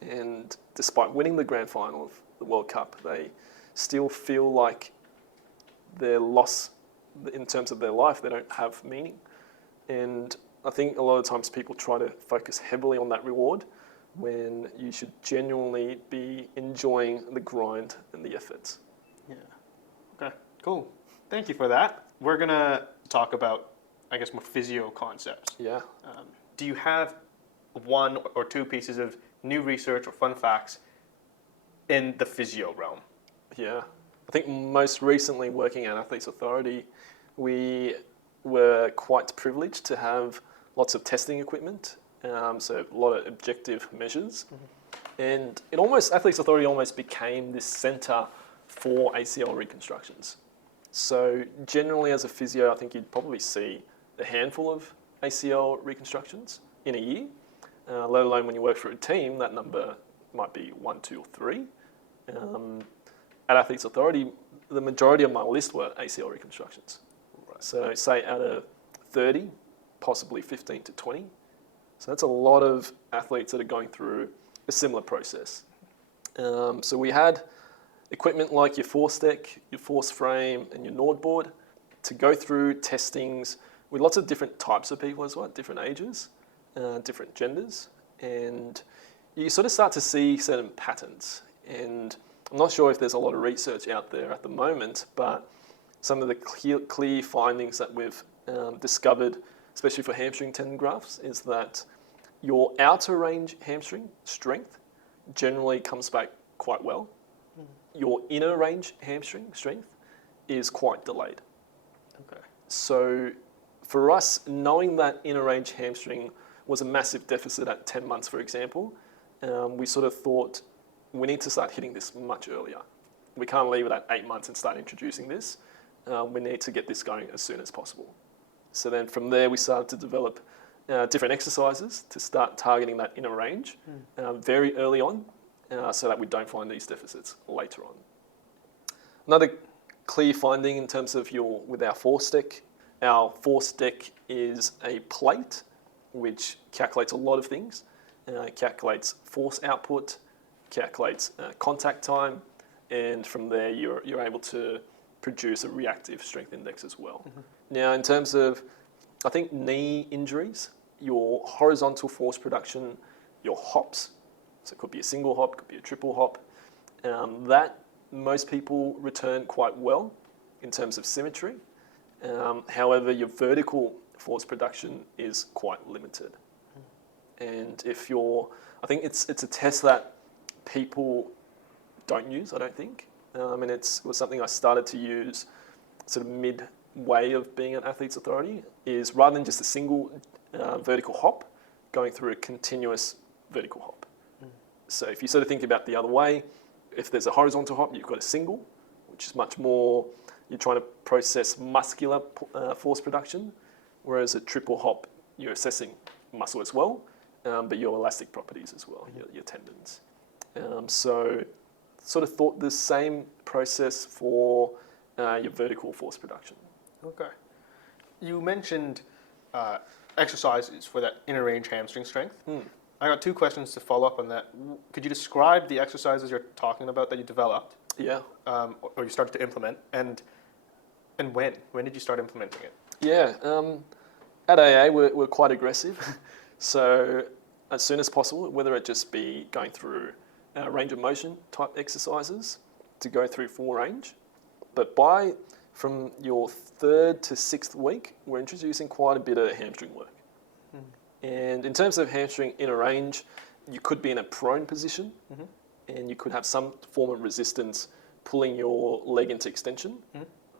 and despite winning the grand final of the World Cup, they still feel like their loss in terms of their life, they don't have meaning. And I think a lot of times people try to focus heavily on that reward when you should genuinely be enjoying the grind and the efforts. Yeah. Okay, cool. Thank you for that. We're going to talk about, more physio concepts. Yeah. Do you have 1 or 2 pieces of new research or fun facts in the physio realm? Yeah. I think most recently working at Athletes Authority, we were quite privileged to have lots of testing equipment, so a lot of objective measures. And Athletes Authority almost became this centre for ACL reconstructions. So generally as a physio, I think you'd probably see a handful of ACL reconstructions in a year, let alone when you work for a team, that number might be 1, 2, or 3. At Athletes Authority, the majority of my list were ACL reconstructions. Right. So say out of 30, possibly 15 to 20. So that's a lot of athletes that are going through a similar process. So we had equipment like your force deck, your force frame, and your Nord board to go through testings with lots of different types of people as well, different ages, different genders, and you sort of start to see certain patterns. And I'm not sure if there's a lot of research out there at the moment, but some of the clear findings that we've discovered, especially for hamstring tendon grafts, is that your outer range hamstring strength generally comes back quite well. Your inner range hamstring strength is quite delayed. Okay. So for us, knowing that inner range hamstring was a massive deficit at 10 months, for example, we sort of thought we need to start hitting this much earlier. We can't leave it at 8 months and start introducing this. We need to get this going as soon as possible. So then from there, we started to develop different exercises to start targeting that inner range very early on, so that we don't find these deficits later on. Another clear finding in terms of with our force deck is a plate which calculates a lot of things. It calculates force output, calculates contact time, and from there you're able to produce a reactive strength index as well. Now, in terms of, I think, knee injuries, your horizontal force production, your hops, so it could be a single hop, could be a triple hop, that most people return quite well in terms of symmetry. However, your vertical force production is quite limited. And I think it's a test that people don't use, I don't think. And it was something I started to use sort of midway of being at Athletes Authority, is rather than just a single vertical hop, going through a continuous vertical hop. So if you sort of think about the other way, if there's a horizontal hop, you've got a single, which is much more, you're trying to process muscular force production, whereas a triple hop, you're assessing muscle as well, but your elastic properties as well, your tendons. So sort of thought the same process for your vertical force production. Okay. You mentioned exercises for that inner range hamstring strength. I got 2 questions to follow up on that. Could you describe the exercises you're talking about that you developed? Yeah. Or you started to implement, and when? When did you start implementing it? Yeah. At AA, we're quite aggressive. So as soon as possible, whether it just be going through range of motion type exercises to go through full range. But from your 3rd to 6th week, we're introducing quite a bit of hamstring work. And in terms of hamstring inner range, you could be in a prone position, and you could have some form of resistance pulling your leg into extension.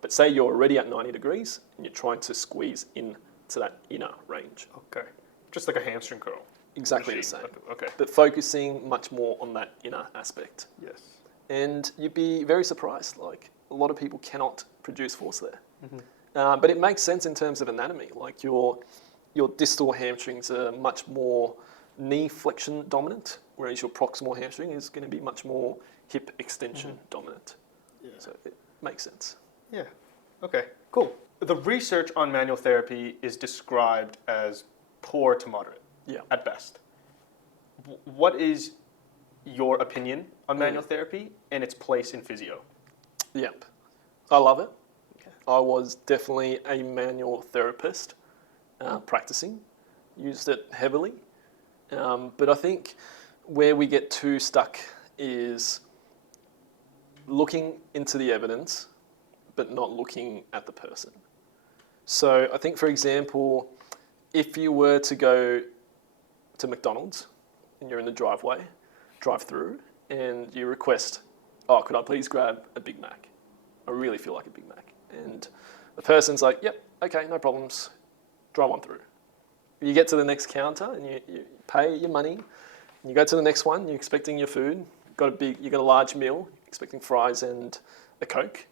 But say you're already at 90 degrees and you're trying to squeeze into that inner range. Okay. Just like a hamstring curl. Exactly machine. the same. Okay. But focusing much more on that inner aspect. Yes. And you'd be very surprised, like a lot of people cannot produce force there. But it makes sense in terms of anatomy. Like your distal hamstrings are much more knee flexion dominant, whereas your proximal hamstring is going to be much more hip extension dominant. Yeah. So it makes sense. Yeah. Okay, cool. The research on manual therapy is described as poor to moderate at best. What is your opinion on manual therapy and its place in physio? Yep. I love it. Okay. I was definitely a manual therapist practicing, used it heavily. But I think where we get too stuck is looking into the evidence, but not looking at the person. So I think, for example, if you were to go to McDonald's and you're in the drive-through, and you request, oh, could I please grab a Big Mac? I really feel like a Big Mac. And the person's like, yep, okay, no problems, drive on through. You get to the next counter and you pay your money, and you go to the next one, you're expecting your food, you got a large meal, expecting fries and a Coke,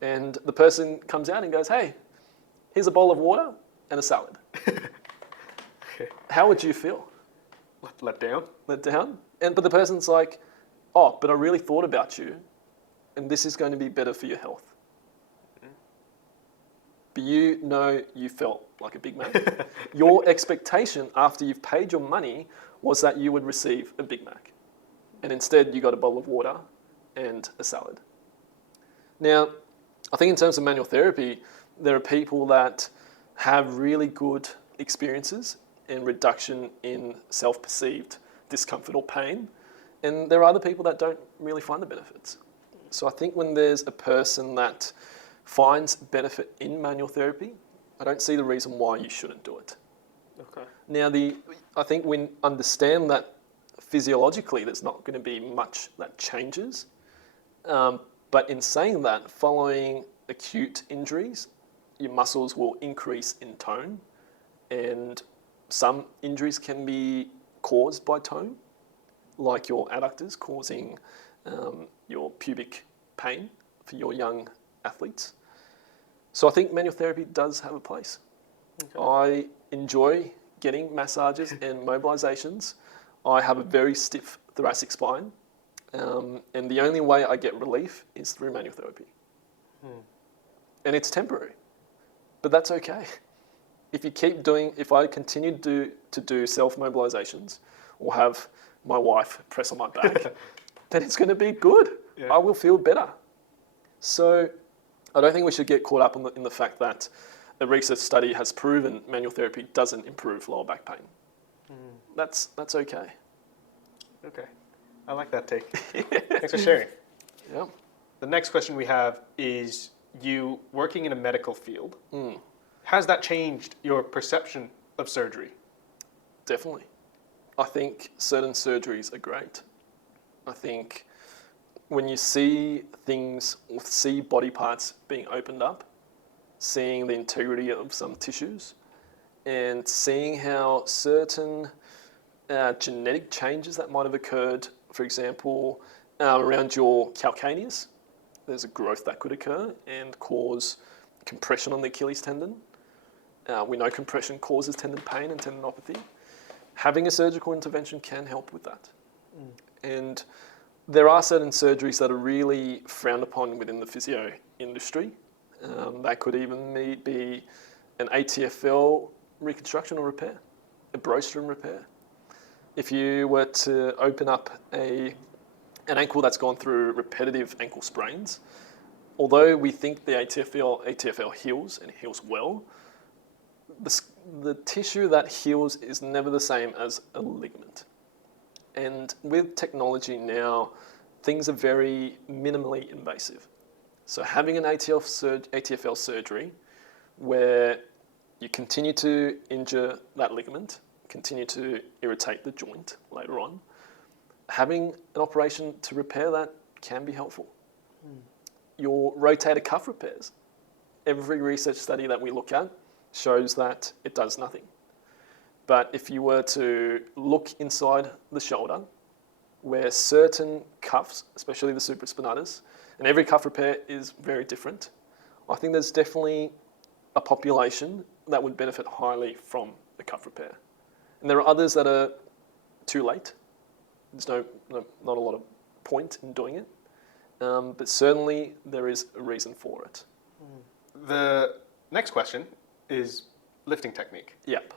and the person comes out and goes, hey, here's a bowl of water and a salad. Okay. How would you feel? Let down? Let down? But the person's like, oh, but I really thought about you, and this is going to be better for your health. But you know you felt like a Big Mac. Your expectation after you've paid your money was that you would receive a Big Mac. And instead you got a bowl of water and a salad. Now, I think in terms of manual therapy, there are people that have really good experiences in reduction in self-perceived discomfort or pain. And there are other people that don't really find the benefits. So I think when there's a person that finds benefit in manual therapy, I don't see the reason why you shouldn't do it. Okay. Now, I think we understand that physiologically there's not going to be much that changes. But in saying that, following acute injuries, your muscles will increase in tone, and some injuries can be caused by tone, like your adductors causing your pubic pain for your young athletes. So I think manual therapy does have a place. Okay. I enjoy getting massages and mobilizations. I have a very stiff thoracic spine, and the only way I get relief is through manual therapy. And it's temporary, but that's okay. If I continue to do self-mobilizations or have my wife press on my back, then it's going to be good. Yeah. I will feel better. So I don't think we should get caught up in the fact that a research study has proven manual therapy doesn't improve lower back pain. That's okay. Okay. I like that take. Thanks for sharing. Yeah. The next question we have is, you working in a medical field, has that changed your perception of surgery? Definitely. I think certain surgeries are great. I think when you see body parts being opened up, seeing the integrity of some tissues, and seeing how certain genetic changes that might have occurred, for example, around your calcaneus, there's a growth that could occur and cause compression on the Achilles tendon. We know compression causes tendon pain and tendinopathy. Having a surgical intervention can help with that. And there are certain surgeries that are really frowned upon within the physio industry. That could even be an ATFL reconstruction or repair, a Brostrom repair. If you were to open up an ankle that's gone through repetitive ankle sprains, although we think the ATFL heals and heals well, the tissue that heals is never the same as a ligament. And with technology now, things are very minimally invasive. So having an ATFL surgery where you continue to injure that ligament, continue to irritate the joint later on, having an operation to repair that can be helpful. Your rotator cuff repairs, every research study that we look at shows that it does nothing. But if you were to look inside the shoulder, where certain cuffs, especially the supraspinatus, and every cuff repair is very different, I think there's definitely a population that would benefit highly from the cuff repair. And there are others that are too late. There's not a lot of point in doing it. But certainly there is a reason for it. The next question is lifting technique. Yep.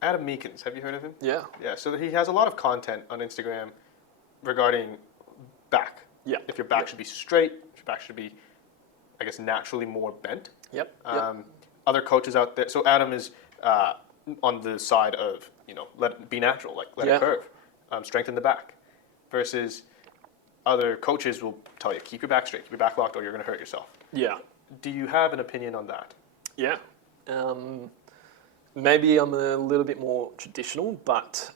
Adam Meekins, have you heard of him? Yeah. Yeah, so he has a lot of content on Instagram regarding back. Yeah. If your back should be straight, if your back should be, I guess, naturally more bent. Yep. Other coaches out there. So Adam is on the side of, let it be natural, let it curve, strengthen the back, versus other coaches will tell you, keep your back straight, keep your back locked, or you're going to hurt yourself. Yeah. Do you have an opinion on that? Yeah. Maybe I'm a little bit more traditional, but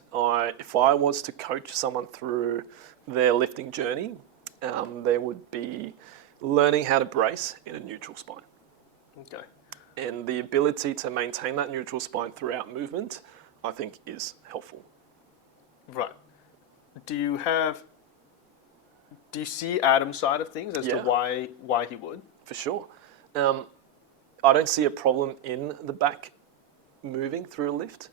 if I was to coach someone through their lifting journey, they would be learning how to brace in a neutral spine. Okay. And the ability to maintain that neutral spine throughout movement, I think, is helpful. Right. Do you see Adam's side of things as to Yeah. why he would? For sure. I don't see a problem in the back moving through a lift.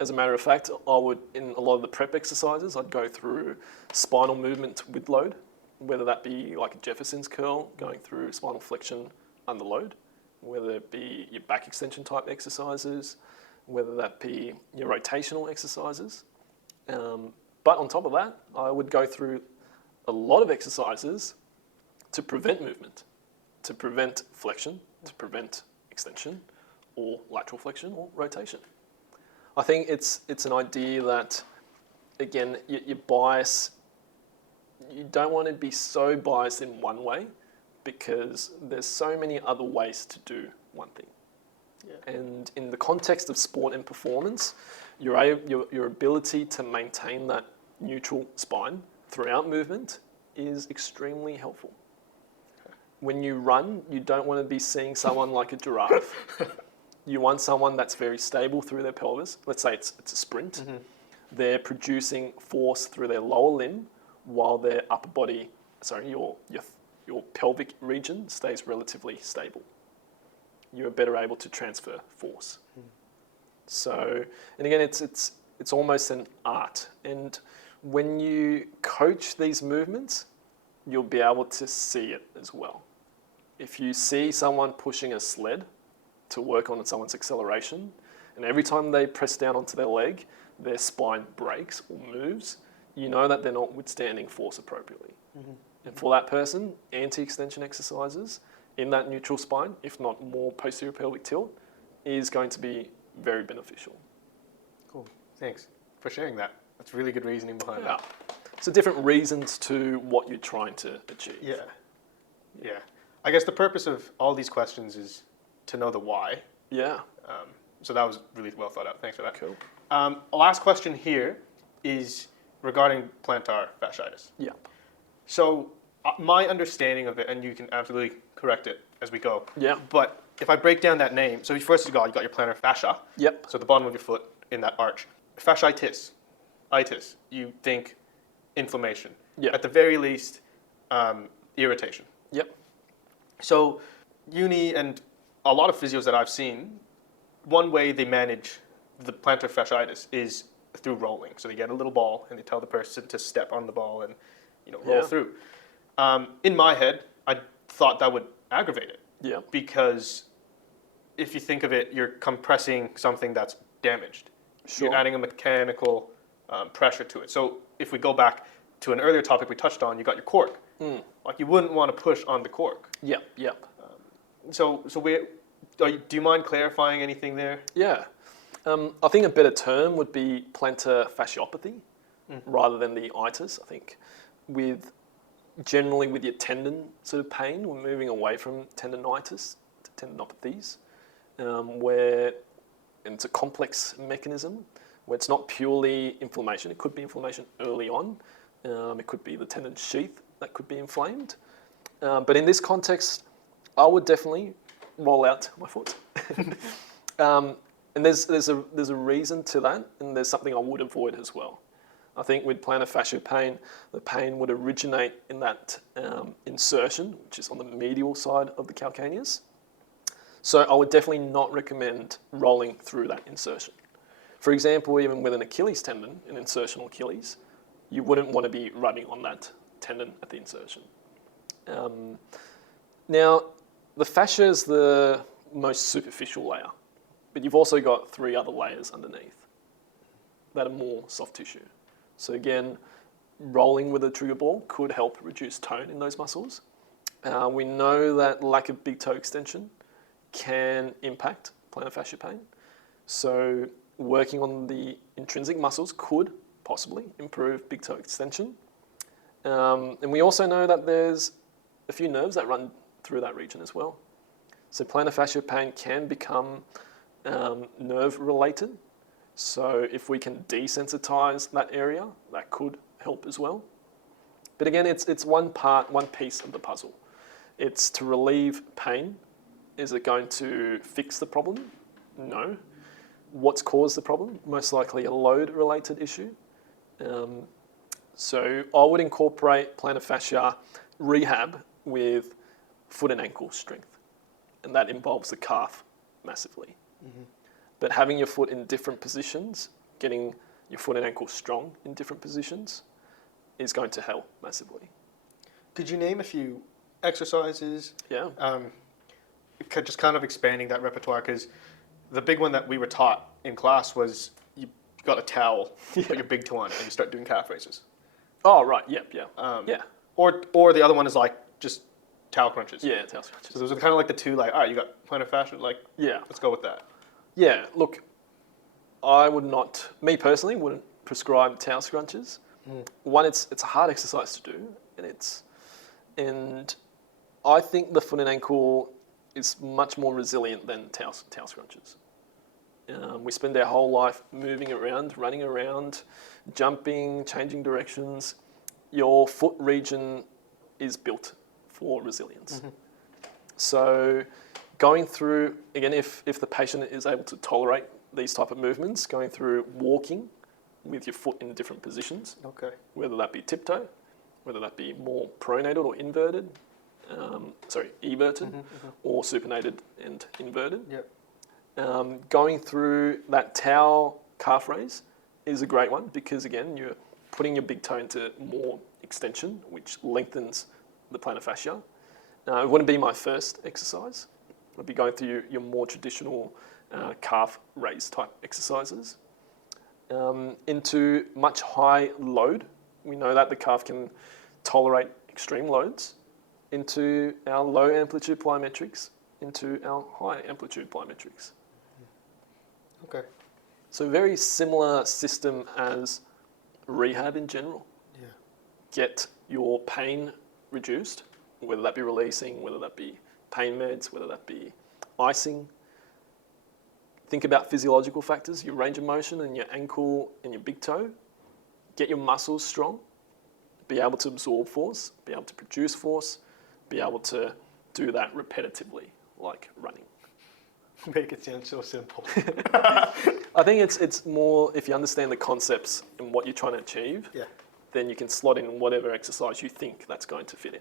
As a matter of fact, I would, in a lot of the prep exercises, I'd go through spinal movement with load, whether that be like a Jefferson's curl, going through spinal flexion under load, whether it be your back extension type exercises, whether that be your rotational exercises. But on top of that, I would go through a lot of exercises to prevent movement, to prevent flexion, to prevent extension, or lateral flexion or rotation. I think it's an idea that, again, your bias, you don't want to be so biased in one way because there's so many other ways to do one thing. Yeah. And in the context of sport and performance, your ability to maintain that neutral spine throughout movement is extremely helpful. When you run, you don't want to be seeing someone like a giraffe. You want someone that's very stable through their pelvis. Let's say it's a sprint. Mm-hmm. They're producing force through their lower limb while their upper body, your pelvic region stays relatively stable. You're better able to transfer force. Mm. So, and again, it's almost an art. And when you coach these movements, you'll be able to see it as well. If you see someone pushing a sled to work on someone's acceleration, and every time they press down onto their leg, their spine breaks or moves, you know that they're not withstanding force appropriately. Mm-hmm. And for that person, anti-extension exercises in that neutral spine, if not more posterior pelvic tilt, is going to be very beneficial. Cool. Thanks for sharing that. That's really good reasoning behind that. So different reasons to what you're trying to achieve. Yeah. I guess the purpose of all these questions is to know the why. Yeah. So that was really well thought out. Thanks for that. Cool. Last question here is regarding plantar fasciitis. Yeah. So my understanding of it, and you can absolutely correct it as we go. Yeah. But if I break down that name, so first you got your plantar fascia. Yep. So the bottom of your foot in that arch. Fasciitis, you think inflammation. Yeah. At the very least, irritation. Yep. So uni and a lot of physios that I've seen, one way they manage the plantar fasciitis is through rolling. So they get a little ball and they tell the person to step on the ball and roll through. In my head, I thought that would aggravate it. Yeah. Because if you think of it, you're compressing something that's damaged. Sure. You're adding a mechanical pressure to it. So if we go back to an earlier topic we touched on, you got your cork. Mm. Like you wouldn't want to push on the cork. Yep. So do you mind clarifying anything there? Yeah. I think a better term would be plantar fasciopathy rather than the itis. I think generally with your tendon sort of pain, we're moving away from tendonitis to tendinopathies, where it's a complex mechanism where it's not purely inflammation. It could be inflammation early on. It could be the tendon sheath that could be inflamed. But in this context, I would definitely roll out my foot. And there's a reason to that, and there's something I would avoid as well. I think with plantar fasciopathy pain, the pain would originate in that insertion, which is on the medial side of the calcaneus. So I would definitely not recommend rolling through that insertion. For example, even with an Achilles tendon, an insertional Achilles, you wouldn't want to be running on that tendon at the insertion. Now, the fascia is the most superficial layer, but you've also got 3 other layers underneath that are more soft tissue. So again, rolling with a trigger ball could help reduce tone in those muscles. We know that lack of big toe extension can impact plantar fascia pain. So working on the intrinsic muscles could possibly improve big toe extension. And we also know that there's a few nerves that run through that region as well. So plantar fascia pain can become nerve related. So if we can desensitize that area, that could help as well. But again, it's one piece of the puzzle. It's to relieve pain. Is it going to fix the problem? No. What's caused the problem? Most likely a load-related issue. So I would incorporate plantar fascia rehab with foot and ankle strength, and that involves the calf massively. Mm-hmm. But having your foot in different positions, getting your foot and ankle strong in different positions, is going to help massively. Could you name a few exercises? Yeah. Just kind of expanding that repertoire, because the big one that we were taught in class was you got a towel, you put your big toe on, and you start doing calf raises. Oh, right. Yep. Yeah. Or the other one is like just towel crunches. Yeah, towel crunches. So those are kind of like the two, like, all right, you got plantar fascia, like, yeah, let's go with that. Yeah, look, I would not, me personally, wouldn't prescribe towel crunches. One, it's a hard exercise to do, and I think the foot and ankle is much more resilient than towel crunches. We spend our whole life moving around, running around, jumping, changing directions. Your foot region is built for resilience. Mm-hmm. So going through, again, if the patient is able to tolerate these type of movements, going through walking with your foot in different positions, whether that be tiptoe, whether that be more pronated or inverted, everted, or supinated and inverted. Yep. Going through that towel calf raise is a great one because, again, you're putting your big toe into more extension, which lengthens the plantar fascia. It wouldn't be my first exercise. I'd be going through your more traditional calf raise type exercises. Into much high load. We know that the calf can tolerate extreme loads. Into our low amplitude plyometrics, into our high amplitude plyometrics. Okay. So very similar system as rehab in general. Yeah. Get your pain reduced, whether that be releasing, whether that be pain meds, whether that be icing. Think about physiological factors, your range of motion and your ankle and your big toe. Get your muscles strong, be able to absorb force, be able to produce force, be able to do that repetitively, like running. Make it sound so simple. I think it's more, if you understand the concepts and what you're trying to achieve, then you can slot in whatever exercise you think that's going to fit in.